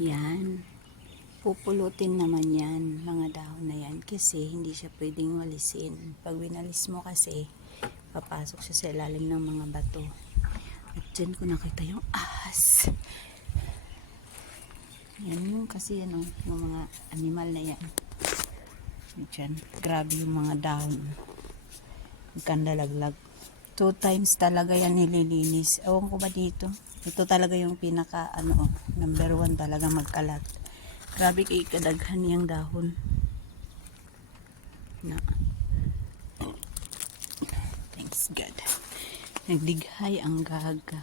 Yan. Pupulutin naman yan, mga dahon na yan. Kasi hindi siya pwedeng walisin. Pag winalis mo kasi, papasok siya sa ilalim ng mga bato. At dyan ko nakita yung ahas. Yan yung kasi yan, yung mga animal na yan. Dyan. Grabe yung mga dahon. Magkandalaglag. 2 times talaga yan nililinis. Ewan ko ba dito? Ito talaga yung pinaka number 1 talaga magkalat. Grabe kay kadaghan yung dahon. Na. Thanks God. Nagdighay ang gaga.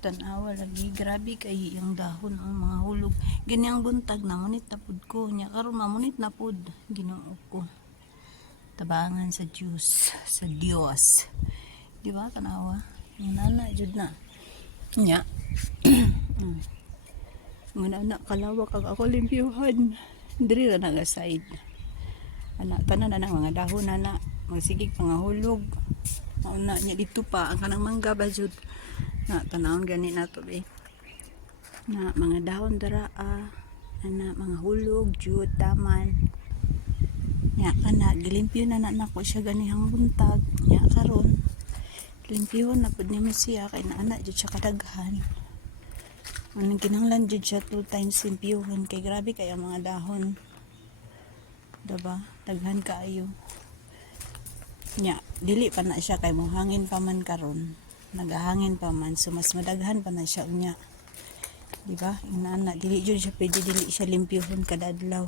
Tanawa lagi. Grabe kay yung dahon mga hulog. Ganyang buntag na munit na pud ko. Nya karon mamunit na pud. Ginoo ko. Tabangan sa Diyos. Sa Diyos. Di ba tanawa? Yung nana jud na. Nya. Mga anak kalawak ang ako limpyuhan. Diri ra nga side. Anak tanan na mga dahon na magsigig pangahulog. Mauna niya dito pa ang kanang mangga ba jud. Na tanawon gani nato be. Na mga dahon dara ana mga hulog jud taman. Nya kana gilimpyo na nako siya ganihang buntag. Nya karon limpyuhon na pud niya siya kay naana jud siya kadaghan. Anong kinahanglan jud siya 2 times limpyuhon kay grabe kay ang mga dahon. Diba? Daghan kaayo. Nya dili pa na siya kay mohangin pa man karon. Nagahangin pa man so mas madaghan pa na siya unya. Diba? Inaana dili jud siya pwede dili siya limpyuhon kada adlaw.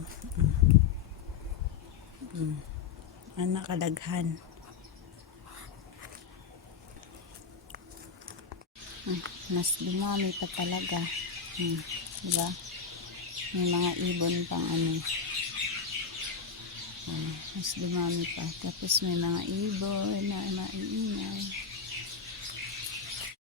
Anak kadaghan. Mas dumami pa talaga. Diba? May mga ibon pang mas dumami pa. Tapos may mga ibon.